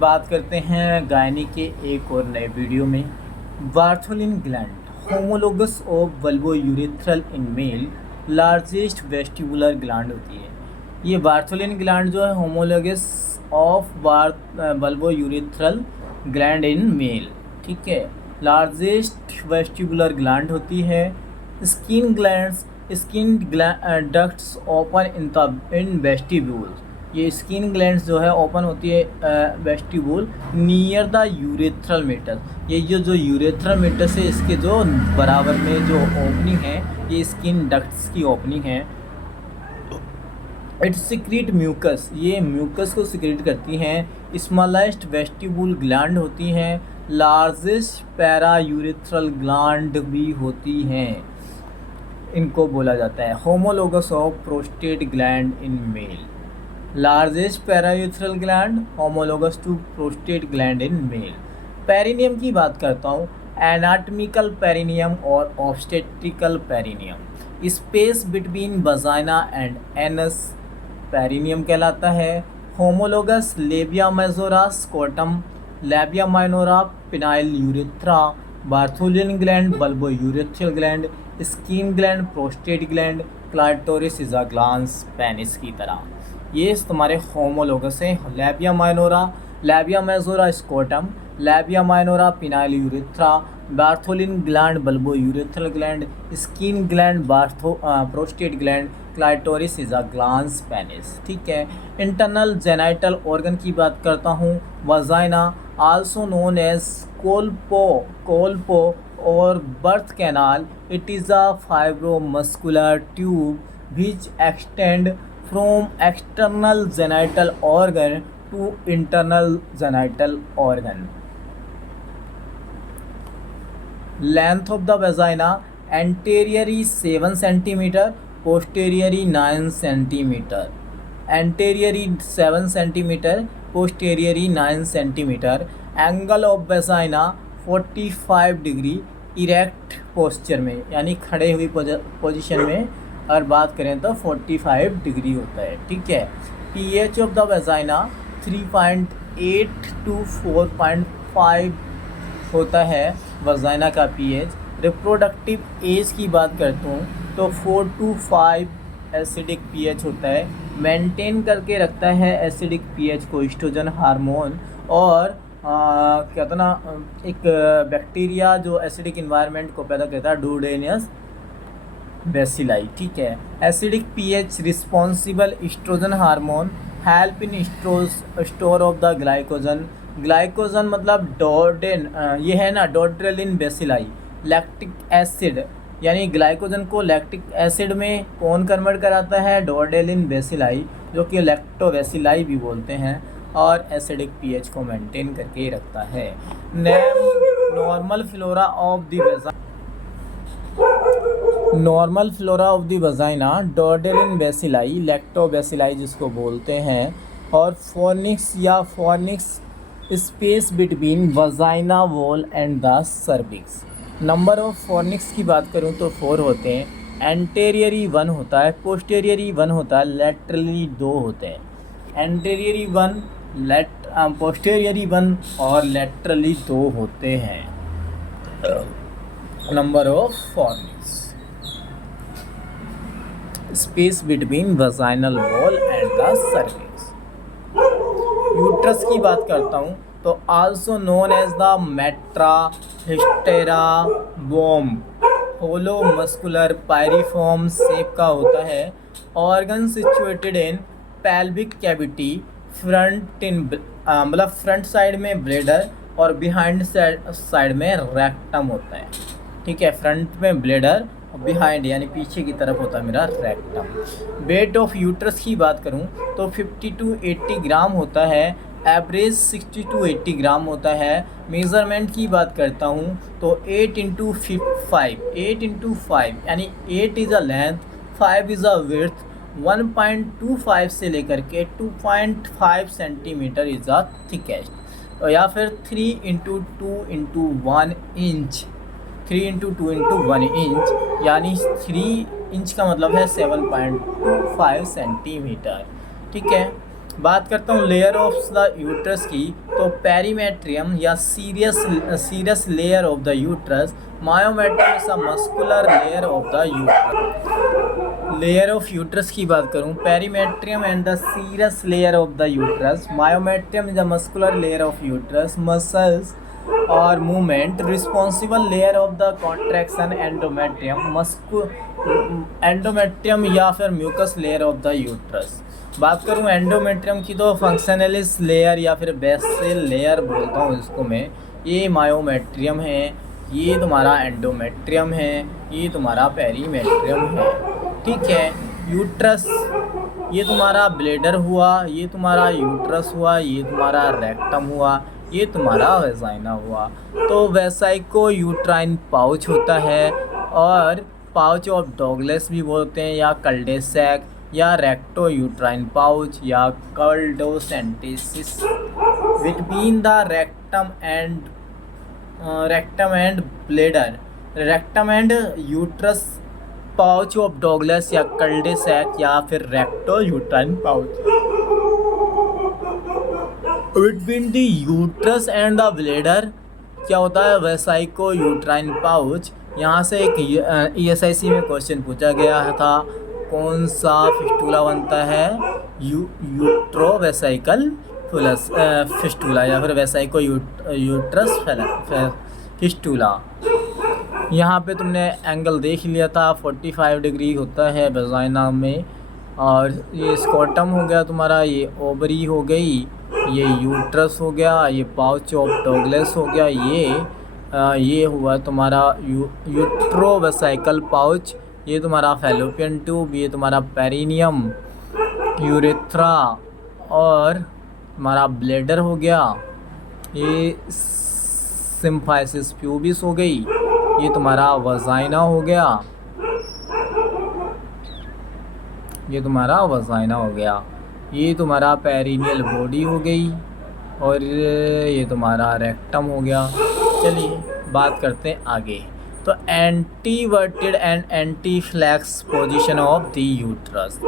बात करते हैं गायनी के एक और नए वीडियो में। Bartholin gland homologous of bulbourethral in male largest vestibular gland होती है। ये बार्थोलिन ग्लैंड जो है homologous of bulbourethral gland in male, ठीक है, लार्जेस्ट वेस्टिबुलर ग्लैंड होती है। Skin glands ducts open in vestibule. ये स्किन ग्लैंड्स जो है ओपन होती है vestibule near the urethral meatus. ये जो यूरेथ्रल मेटस है इसके जो बराबर में जो ओपनिंग है ये स्किन डक्ट्स की ओपनिंग है। इट सिक्रीट म्यूकस, ये म्यूकस को सिक्रीट करती हैं। स्मॉलेस्ट वेस्टिब्यूल ग्लैंड होती हैं। लार्जेस्ट पैरा यूरेथ्रल ग्लैंड भी होती हैं। इनको बोला जाता है homologous of prostate gland in male. Largest paraurethral gland homologous to prostate gland in male. Perineum की बात करता हूँ, एनाटॉमिकल पेरिनियम और obstetrical perineum. Space between vagina and anus perineum कहलाता है। Homologous labia majora scrotum, labia minora penile urethra, Bartholin gland bulbourethral gland, skin gland prostate gland, clitoris is a glans penis की तरह। ये तुम्हारे homologous हैं। Labia minora, labia majora scrotum, labia minora penile urethra, Bartholin gland bulbourethral gland, skin gland prostate gland, clitoris is a glans penis, ठीक है। Internal genital organ की बात करता हूँ, वजाइना आल्सो नोन एज कोल्पो और birth canal. It is a fibromuscular tube which extend from external genital organ to internal genital organ. Length of the vagina anteriorly 7 cm, posteriorly 9 cm. Anteriorly 7 cm, posteriorly 9 cm. Angle of vagina 45 degree erect posture में, यानी खड़े हुई position में अगर बात करें तो 45 degree होता है, ठीक है। pH of the vagina 3.8 to 4.5 होता है वेजाइना का pH। रिप्रोडक्टिव एज की बात करता हूँ तो 4 to 5 एसिडिक pH होता है। मेंटेन करके रखता है एसिडिक pH को ईस्ट्रोजन हार्मोन और कहते ना एक बैक्टीरिया जो एसिडिक इन्वायरमेंट को पैदा करता है, डुडेनियस बेसिलाई, ठीक है। Acidic pH responsible estrogen hormone help in store of the glycogen. Glycogen मतलब डोडेन, ये है ना डोड्रेलिन बेसिलाई। लैक्टिक एसिड, यानी ग्लाइकोजन को लैक्टिक एसिड में कौन कन्वर्ट कराता है, डोडेलिन बेसिलाई, जो कि लैक्टोबेसिलाई भी बोलते हैं, और एसिडिक पीएच को मेंटेन करके रखता है। Normal flora of the vagina, normal flora of the vagina Doderlein bacilli, lactobacilli जिसको बोलते हैं, और फोर्निक्स या fornix space between vagina wall and the cervix. Number of fornix की बात करूं तो 4 होते हैं। एंटेरियरी 1 होता है, पोस्टेरियरी 1 होता है, लैटरली 2 होते हैं। एंटेरियरी 1, पोस्टेरियरी 1 और लैटरली 2 होते हैं। Number of fornix space between vaginal wall and the cervix. Uterus की बात करता हूँ तो also known as the metra hystera womb, hollow muscular pyriform shape का होता है। Organ situated in pelvic cavity, front in मतलब फ्रंट साइड में ब्लेडर और बिहाइंड साइड में रेक्टम होता है, ठीक है। फ्रंट में ब्लेडर और बिहाइंड यानी पीछे की तरफ होता है मेरा रेक्टम। वेट ऑफ यूट्रस की बात करूं तो 50 to 80 ग्राम होता है, एवरेज 60 to 80 ग्राम होता है। मेज़रमेंट की बात करता हूं तो 8 into 5 यानी 8 is a length, 5 is a width, 1.25 से लेकर के 2.5 सेंटीमीटर इज़ अ थिकेस्ट, या फिर 3 into 2 into 1 inch, 3 into 2 into 1 inch, यानी 3 इंच का मतलब है 7.25 सेंटीमीटर, ठीक है। बात करता हूँ लेयर ऑफ द यूट्रस की, तो पेरीमेट्रियम या serous layer of the uterus, myometrium is a muscular layer of the uterus. Layer of uterus की बात करूँ, perimetrium and the serous layer of the uterus, myometrium is a muscular layer of uterus, muscles और movement, responsible layer of the contraction endometrium, endometrium या फिर mucous layer of the uterus. बात करूं endometrium की, तो फंक्शनलिस लेयर या फिर basal layer बोलता हूं इसको मैं। ये मायोमेट्रियम है, ये तुम्हारा एंडोमेट्रियम है, ये तुम्हारा पेरीमेट्रियम है। ठीक है, यूट्रस ये तुम्हारा ब्लेडर हुआ, ये तुम्हारा यूट्रस हुआ, ये तुम्हारा रेक्टम हुआ, ये तुम्हारा वेजाइना हुआ। तो वेसाइको यूट्राइन पाउच होता है, और पाउच ऑफ डॉगलेस भी बोलते हैं, या कल्डेसैक, या रेक्टो यूट्राइन पाउच, या culdocentesis between the rectum and bladder, rectum and uterus, pouch of Douglas या कल्डेसैक, या फिर recto uterine pouch. Between the uterus and the bladder क्या होता है, वेसाइको यूट्राइन पाउच। यहाँ से एक ESIC में क्वेश्चन पूछा गया था, कौन सा फिस्टूला बनता है, यूट्रोवेसाइकल फिस्टूला या फिर वेसाइको यूट्रस फिस्टूला। यहाँ पे तुमने एंगल देख लिया था, 45 डिग्री होता है वेजाइना में, और ये स्कॉटम हो गया तुम्हारा, ये ओवरी हो गई, ये यूट्रस हो गया, ये पाउच ऑफ डॉगलेस हो गया, ये हुआ तुम्हारा यूट्रोवेसाइकल पाउच, ये तुम्हारा फैलोपियन ट्यूब, ये तुम्हारा पेरिनियम, यूरेथ्रा, और तुम्हारा ब्लेडर हो गया, ये सिम्फाइसिस प्यूबिस हो गई, ये तुम्हारा वजाइना हो गया, ये तुम्हारा वजाइना हो गया, ये तुम्हारा पेरिनियल बॉडी हो गई, और ये तुम्हारा रेक्टम हो गया। चलिए बात करते हैं आगे। तो anteverted and anteflex position of the uterus,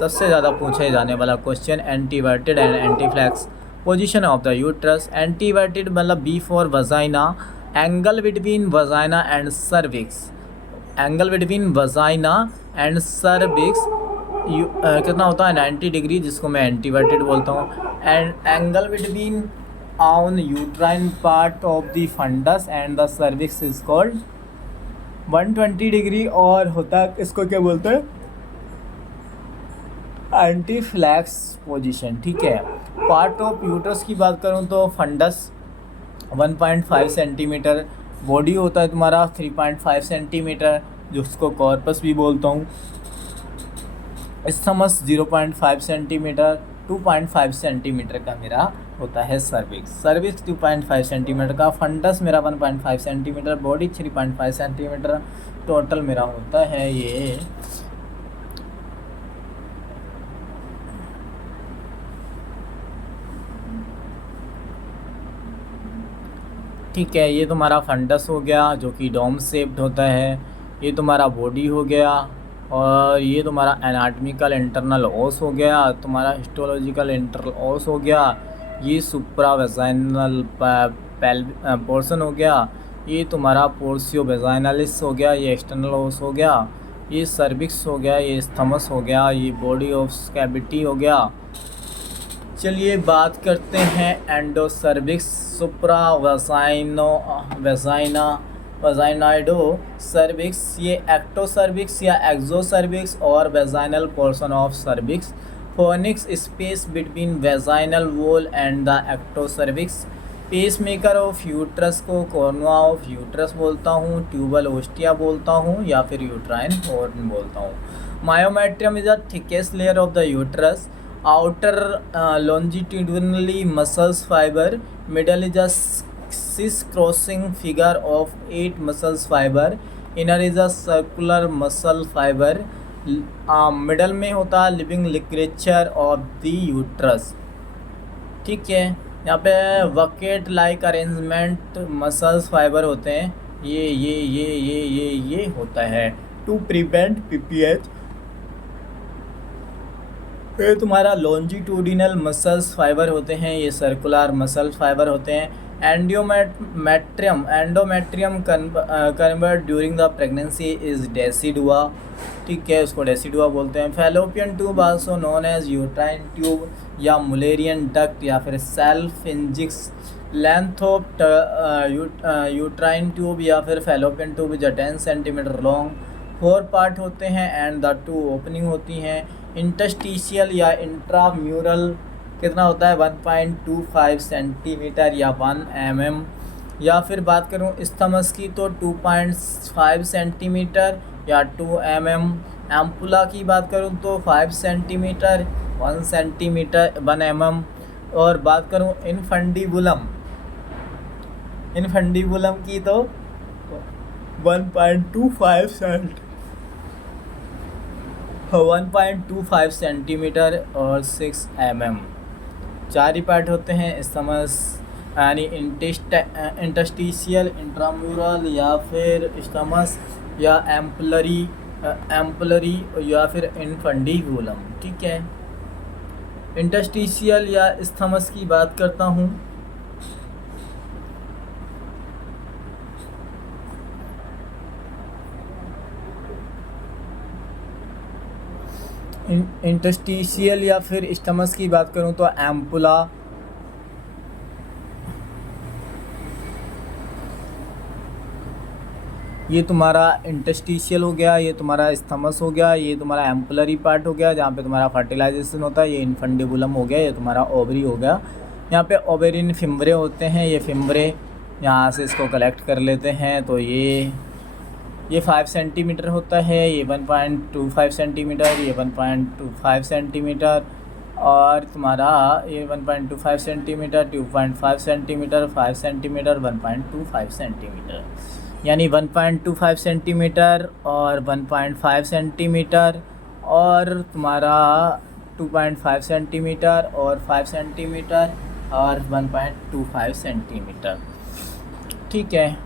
सबसे ज़्यादा पूछे जाने वाला question, anteverted and anteflex position of the uterus. Anteverted मतलब before vagina, angle between vagina and cervix, angle between vagina and cervix कितना होता है, 90 degree, जिसको मैं एंटीवर्टेड बोलता हूँ। And angle between on uterine part of the fundus and the cervix is called 120 degree, और होता इसको क्या बोलते हैं, एंटी फ्लैक्स पोजीशन। ठीक है, पार्ट ऑफ यूट्रस की बात करूँ तो फंडस 1.5 सेंटीमीटर, बॉडी होता है तुम्हारा 3.5 सेंटीमीटर, जिसको कॉर्पस भी बोलता हूँ। स्थमस 0.5 सेंटीमीटर, 2.5 सेंटीमीटर का मेरा होता है सर्विक्स 2.5 सेंटीमीटर का, फंडस मेरा 1.5 सेंटीमीटर, बॉडी 3.5 सेंटीमीटर, टोटल मेरा होता है ये। ठीक है, ये तुम्हारा फंडस हो गया जो कि डोम शेप्ड होता है, ये तुम्हारा बॉडी हो गया, और ये तुम्हारा एनाटॉमिकल इंटरनल ओस हो गया, तुम्हारा हिस्टोलॉजिकल इंटरनल ओस हो गया, ये सुप्रा वेजाइनल पोर्शन हो गया, ये तुम्हारा पोर्सियो वेजाइनलिस हो गया, ये एक्सटर्नल ओस हो गया, ये सर्विक्स हो गया, ये स्थमस हो गया, ये बॉडी ऑफ कैविटी हो गया। चलिए बात करते हैं एंडोसर्विक्स, सुप्रा वेजाइनाइडो सर्विक्स, ये एक्टोसर्विक्स या एक्सोसर्विक्स और vaginal portion of cervix, fornix space between vaginal wall and the ectocervix, pacemaker of uterus को कॉर्नुआ ऑफ यूट्रस बोलता हूँ, ट्यूबल ओस्टिया बोलता हूँ, या फिर यूट्राइन हॉर्न बोलता हूँ। Myometrium is the thickest layer of the uterus, outer longitudinally muscles fiber, middle is a cis crossing figure of 8 muscles fiber, inner is a circular muscle fiber, middle में होता है living ligature of the uterus। ठीक है, यहाँ पे vacate like arrangement muscles fibre होते हैं, ये होता है टू प्रिवेंट PPH ये तुम्हारा लॉन्जिट्यूडिनल मसल्स फाइबर होते हैं, ये सर्कुलर मसल फाइबर होते हैं। Endometrium convert during the pregnancy is decidua, ठीक है, उसको डेसिडुआ बोलते हैं। Fallopian tube also known as uterine tube या मुलेरियन डक्ट या फिर salpinx length of uterine tube या फिर Fallopian tube is 10 centimetre long, 4 part होते हैं एंड द 2 ओपनिंग होती हैं। इंटस्टिशियल या इंट्राम्यूरल कितना होता है 1.25 सेंटीमीटर या 1 mm। या फिर बात करूं इस्थमस की तो 2.5 सेंटीमीटर या 2 mm। एम्पुला की बात करूं तो 5 सेंटीमीटर 1 सेंटीमीटर 1 mm। और बात करूं इनफंडिबुलम की तो 1.25 सेंटीमीटर और 6 mm। 4 ही पार्ट होते हैं इस्थमस, यानी इंटस्टिशियल, इंट्राम्यूरल या फिर इस्थमस या एम्पुलरी या फिर इनफंडिबुलम, ठीक है। इंटस्टिशियल या इस्थमस की बात करता हूँ। इंटस्टिशियल या फिर इस्टमस की बात करूं तो एम्पुला, ये तुम्हारा इंटस्टिशियल हो गया, ये तुम्हारा इस्थमस हो गया, ये तुम्हारा एम्पुलरी पार्ट हो गया जहाँ पे तुम्हारा फर्टिलाइजेशन होता है, ये इनफंडिबुलम हो गया, ये तुम्हारा ओवरी हो गया। यहाँ पे ओवेरियन फिम्बरे होते हैं, ये फिम्बरे यहाँ से इसको कलेक्ट कर लेते हैं, तो ये 5 सेंटीमीटर होता है, ये 1.25 सेंटीमीटर, ये 1.25 सेंटीमीटर और तुम्हारा ये 1.25 सेंटीमीटर, 2.5 सेंटीमीटर, 5 सेंटीमीटर, 1.25 सेंटीमीटर, यानी 1.25 सेंटीमीटर और 1.5 सेंटीमीटर और तुम्हारा 2.5 सेंटीमीटर और 5 सेंटीमीटर और 1.25 सेंटीमीटर, ठीक है।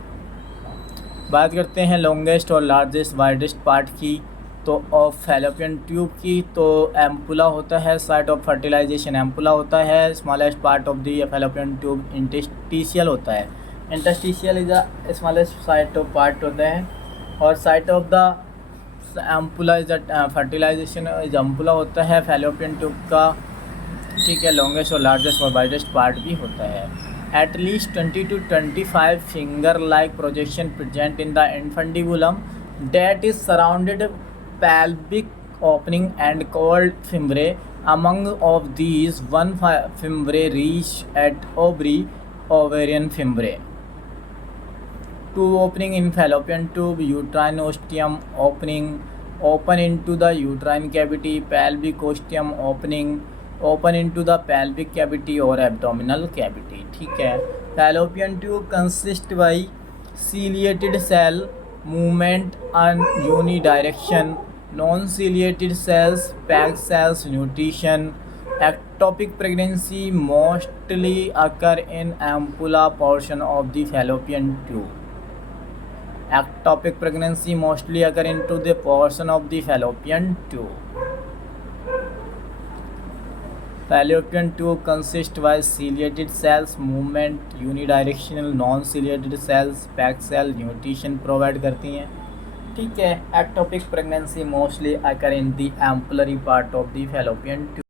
बात करते हैं लॉन्गेस्ट और लार्जेस्ट वाइडेस्ट पार्ट की, तो ऑफ फैलोपियन ट्यूब की, तो एम्पुला होता है, साइट ऑफ फर्टिलाइजेशन एम्पुला होता है। Smallest part of the Fallopian tube interstitial होता है, interstitial is the smallest site of part होता है। और site of the ampulla is the fertilisation is ampulla होता है फैलोपियन ट्यूब का, ठीक है। लॉन्गेस्ट और लार्जेस्ट और वाइडेस्ट पार्ट भी होता है। At least 20 to 25 finger-like projection present in the infundibulum that is surrounded pelvic opening and called fimbriae. Among of these, one fimbriae reach at ovarian fimbriae. 2 opening in fallopian tube, uterine ostium open into the uterine cavity, pelvic ostium open into the pelvic cavity or abdominal cavity, ठीक है। fallopian tube consist by ciliated cell movement and unidirection, non-ciliated cells, packed cells, nutrition. Ectopic pregnancy mostly occur in ampulla portion of the fallopian tube. Ectopic pregnancy mostly occur into the portion of the fallopian tube. Fallopian tube consists by ciliated cells movement, unidirectional, non-ciliated cells, packed cell, nutrition provide करती हैं, ठीक है। Ectopic pregnancy mostly occur in the ampullary part of the fallopian tube.